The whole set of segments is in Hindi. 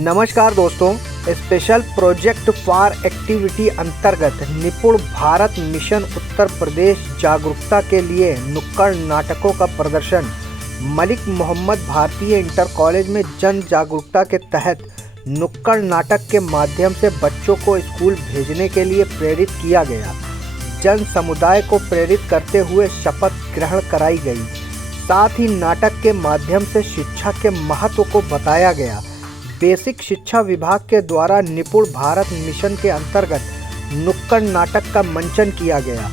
नमस्कार दोस्तों, स्पेशल प्रोजेक्ट फॉर एक्टिविटी अंतर्गत निपुण भारत मिशन उत्तर प्रदेश जागरूकता के लिए नुक्कड़ नाटकों का प्रदर्शन मलिक मोहम्मद भारतीय इंटर कॉलेज में जन जागरूकता के तहत नुक्कड़ नाटक के माध्यम से बच्चों को स्कूल भेजने के लिए प्रेरित किया गया। जन समुदाय को प्रेरित करते हुए शपथ ग्रहण कराई गई। साथ ही नाटक के माध्यम से शिक्षा के महत्व को बताया गया। बेसिक शिक्षा विभाग के द्वारा निपुण भारत मिशन के अंतर्गत नुक्कड़ नाटक का मंचन किया गया।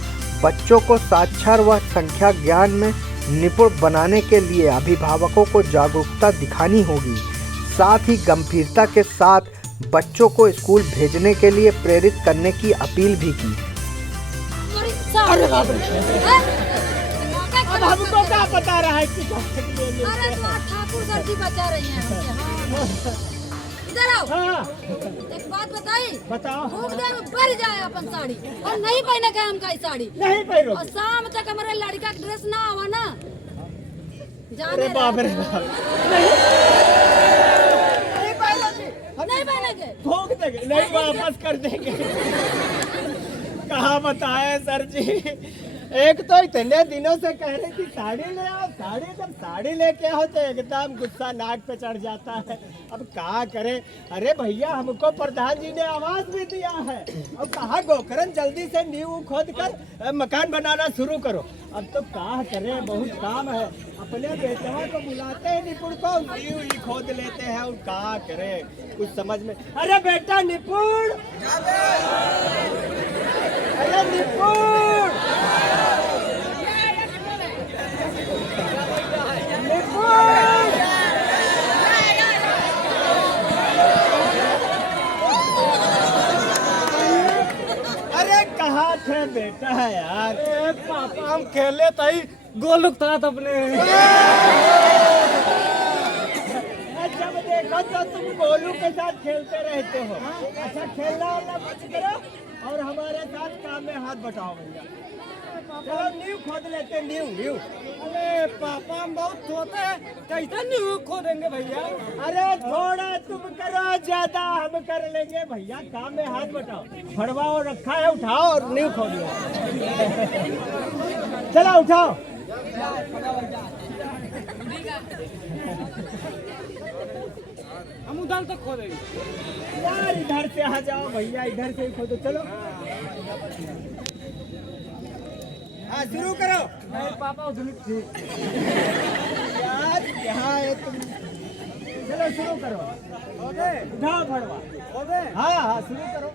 बच्चों को साक्षर व संख्या ज्ञान में निपुण बनाने के लिए अभिभावकों को जागरूकता दिखानी होगी। साथ ही गंभीरता के साथ बच्चों को स्कूल भेजने के लिए प्रेरित करने की अपील भी की। अरे बाप रे! अब हमको क्या बता रहा है कि अरे तो ठाकुर सर जी बचा रही हैं। इधर आओ। हाँ। एक बात बताओ। भूख दे में बढ़ जाए अपन साड़ी और नहीं पहने के हम कई साड़ी नहीं पहनो और शाम तक हमारे लड़का का ड्रेस ना आवा ना। अरे बाप रे बाप! नहीं पहनेंगे। भोग देंगे, नहीं वापस कर देंगे। कहाँ बताए सर जी, एक तो इतने दिनों से कह रहे कि साड़ी ले आओ, जब साड़ी लेके आओ तो एकदम गुस्सा नाक पे चढ़ जाता है। अब क्या करे? अरे भैया, हमको प्रधान जी ने आवाज भी दिया है। अब कहा गोकरण जल्दी से नींव खोद कर मकान बनाना शुरू करो। अब तो क्या करे, बहुत काम है। अपने बेटवा को बुलाते हैं निपुण को, नींव ही खोद लेते हैं। और क्या करे, कुछ समझ में। अरे बेटा निपुण, अरे निपुण, अरे कहाँ थे बेटा है यार? पापा हम खेले तई गोलुक था अपने। जब देखो तो तुम गोलू के साथ खेलते रहते हो। अच्छा, खेलना वाला कुछ करो और हमारे साथ काम में हाथ बटाओ भैया। चलो नींव खोद लेते, नींव। अरे पापा हम बहुत सोते हैं, कैसे नींव खोदेंगे भैया? अरे थोड़ा तुम करो, ज्यादा हम कर लेंगे भैया। काम में हाथ बटाओ, फड़वाओ रखा है, उठाओ और नींव खोद लो। चलो उठाओ। हम उधर तक खोदेंगे यार, इधर से आ जाओ भैया, इधर से ही खोदो। चलो हाँ, शुरू करो। नहीं पापा उधर ठीक। यार यहाँ है तुम। चलो शुरू करो। उठाओ फड़वा। हाँ, शुरू करो।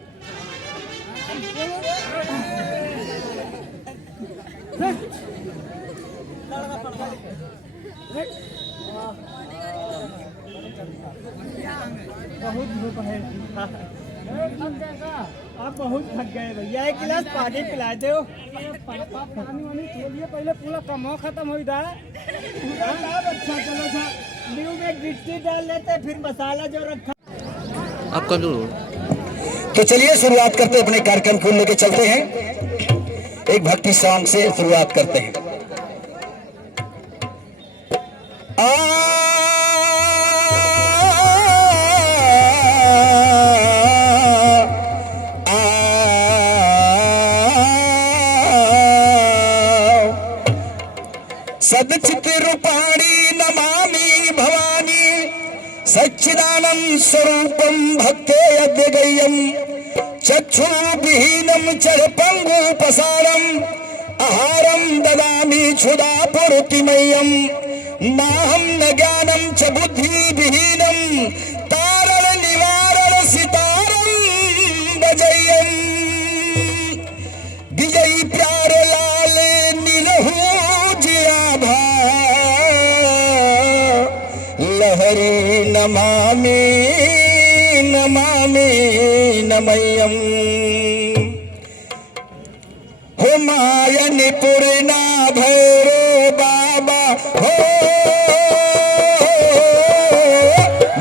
बहुत धूप है। आप बहुत थक गए भैया, एक गिलास पानी पिला दो। पापा पानी वानी खोलिए, पहले पूरा कमो खत्म हो जाए। अच्छा, चलो सा नींव में गिट्टी डाल लेते, फिर मसाला जो रखा। आपका तो चलिए शुरुआत करते हैं, अपने कार्यक्रम को लेके चलते हैं। एक भक्ति सॉन्ग से शुरुआत करते हैं। सदचित रूपाणी नमामि भवानी सच्चिदानंद स्वरूपम भक्ते अद्यगय्यम चक्षु विहीनम चरपंगुपसारम आहारम ददामि क्षुधा पूर्तिमय्यम नाहं न ज्ञानं च बुद्धि विहीनं तारण निवारण सितारं भजय्यम विजयी प्यारे लाल निरहु जिया लहरी नमामि नमय्यम हो मायन पूर्णा भैरो बाबा हो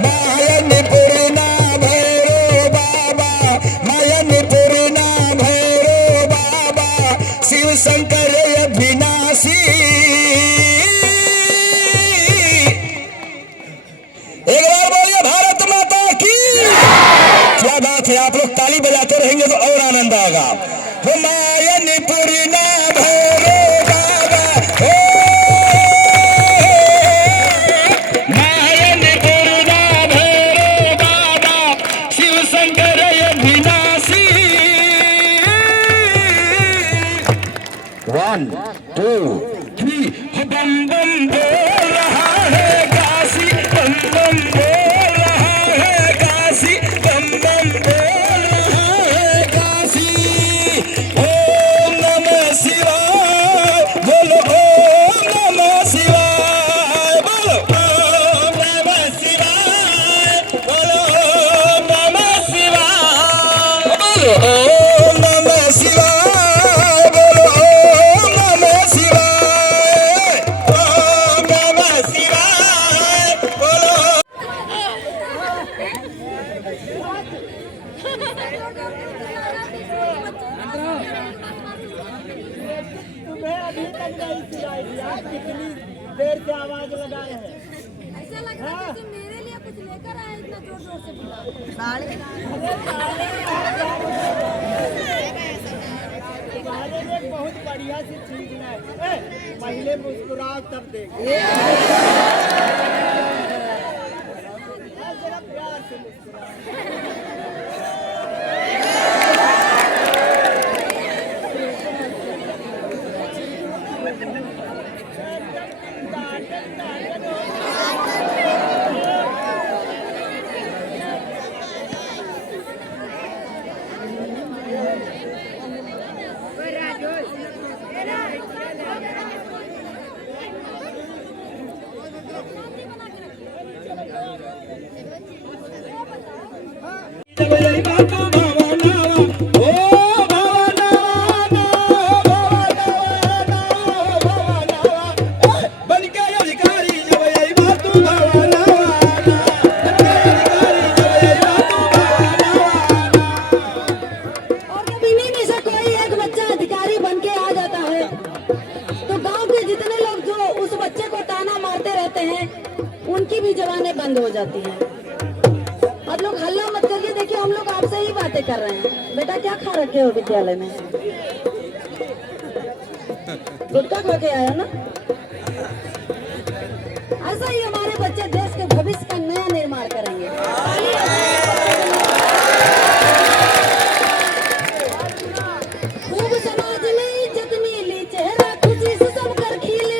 मायन पूर्णा भैरो बाबा, मायन पूर्णा भैरो बाबा, शिव शंकर अविनाशी। एक बार बोलिए भारत माता की। हुमायूंपुर ना भैरो बाबा हो, मायनपुर ना भैरो बाबा, शिव शंकर अविनाशी। 1 2 3 बम बम बोल रहा है काशी, बम बम बोल रहा है काशी, बम बम बोल रहा है काशी। ओम नमः शिवाय बोलो, ओम नमः शिवाय बोलो, ओम नमः शिवाय बोलो, ओम नमः शिवाय बोलो, ओम नमः शिवाय बोलो, ओम नमः शिवाय, ओम नमः शिवाय बोलो। तुम्हें अभी तक नहीं सुनाई दिया, कितनी देर से आवाज लगाए हैं। ऐसा लग रहा है कि मेरे लिए कुछ लेकर आए, इतना जोर जोर से बुला। तुम्हारे लिए बहुत बढ़िया सी चीज है। पहले मुस्कुराओ तब देखो। जरा प्यार से मुस्कुराओ। उनकी भी जबानें बंद हो जाती हैं। आप लोग हल्ला मत करिए, देखिए हम लोग आपसे ही बातें कर रहे हैं। बेटा क्या खा रखे हो विद्यालय में? गुटखा खा के आया ना? ऐसा ही हमारे बच्चे देश के भविष्य का नया निर्माण करेंगे। खूब समाज में इज्जत मिली, चेहरा खुशी से सब कर खिली।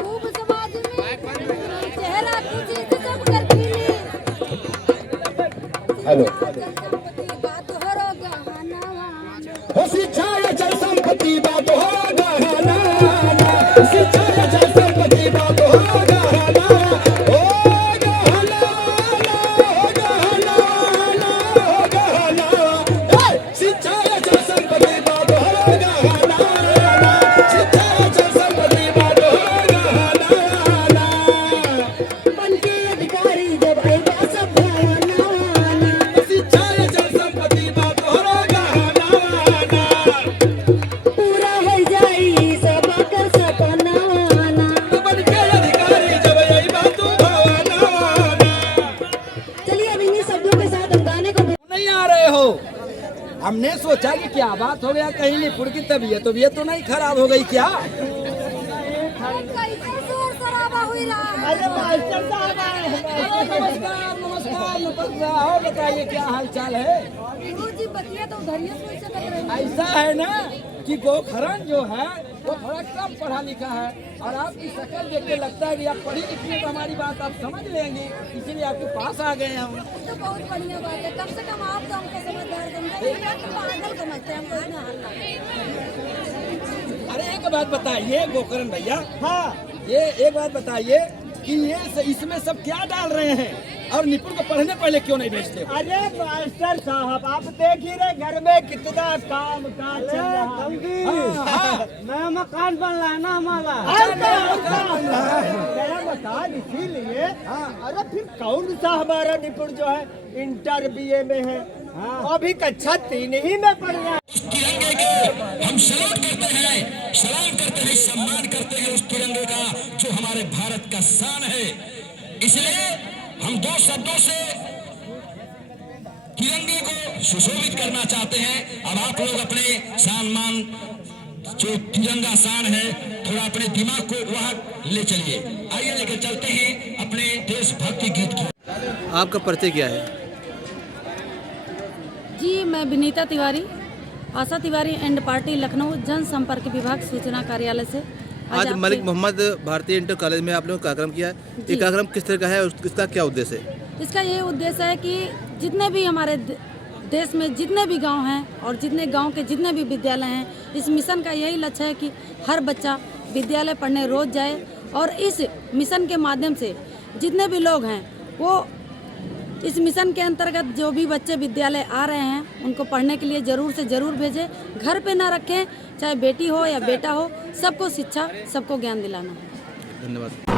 खूब समाज में चेहरा खुशी से सब कर खिली। हेलो संपत्ति बात हो रो गहना, हो शिक्षा चल संपत्ति बात हो गहना, शिक्षा चल संपत्ति बात हो गहना, हो गहना हो गहना हो गहना, शिक्षा चल संपत्ति बात हो गहना, शिक्षा चल संपत्ति बात हो गहना। बन के अधिकारी जब आएगा सब भावना, शिक्षा चल संपत्ति बात हो गहना, पूरा हो जाई सब कर सपना। बन के अधिकारी जब यही बात भावना। चलिए अब इन्हीं शब्दों के साथ हम गाने को नहीं आ रहे हो। हमने सोचा कि क्या बात हो गया, कहीं निपुण की तबीयत तो नहीं खराब हो गई क्या? कैसे शोर शराबा हुई रहा है। अरे मास्टर साहब आए हैं। नमस्कार नमस्कार नमस्कार, और बताइए क्या हाल चाल है? गुरुजी बतिया तो उधरिए सोच कर रहे हैं। ऐसा है ना कि गोखरन जो है वो थोड़ा कम पढ़ा लिखा है, और आपकी शक्ल देख के लगता है कि आप पढ़ी लिखी हैं, तो हमारी बात आप समझ लेंगे, इसीलिए आपके पास आ गए हम। तो बहुत बढ़िया बात है, कम से कम आप तो हमको समझदार समझे, तो पागल समझते हैं हमको इतना हल्ला। अरे एक बात बताइए गोकरण भैया, हाँ, ये एक बात बताइए कि इसमें सब क्या डाल रहे हैं, और निपुण को पढ़ने पहले क्यों नहीं भेजते? अरे मास्टर साहब आप देख ही रहे घर में कितना काम काज चल रहा है। मैं मकान बन रहा है ना हमारा। नया मकान, इसीलिए अरे फिर कौन सा हमारा निपुण जो है इंटर BA में है, अभी कक्षा 3 ही में पढ़ रहा है। तिरंगे को हम सलाम करते हैं, सम्मान करते हैं उस तिरंगे का जो हमारे भारत का शान है। इसलिए हम दो शब्दों से तिरंगे को सुशोभित करना चाहते हैं। अब आप लोग अपने सम्मान जो तिरंगा शान है थोड़ा अपने दिमाग को वहां ले चलिए। आइए लेकर चलते हैं अपने देशभक्ति गीत की। आपका परिचय क्या है? जी मैं विनीता तिवारी, आशा तिवारी एंड पार्टी लखनऊ जनसंपर्क विभाग सूचना कार्यालय से आज आपके- मलिक मोहम्मद भारतीय इंटर कॉलेज में आप लोगों ने कार्यक्रम किया है। ये जी। कार्यक्रम किस तरह का है और इसका क्या उद्देश्य है? इसका ये उद्देश्य है कि जितने भी हमारे देश में जितने भी गांव हैं और जितने गांव के जितने भी विद्यालय हैं, इस मिशन का यही लक्ष्य है कि हर बच्चा विद्यालय पढ़ने रोज जाए और इस मिशन के माध्यम से जितने भी लोग हैं वो इस मिशन के अंतर्गत जो भी बच्चे विद्यालय आ रहे हैं उनको पढ़ने के लिए ज़रूर से ज़रूर भेजें, घर पे ना रखें, चाहे बेटी हो या बेटा हो, सबको शिक्षा सबको ज्ञान दिलाना है। धन्यवाद।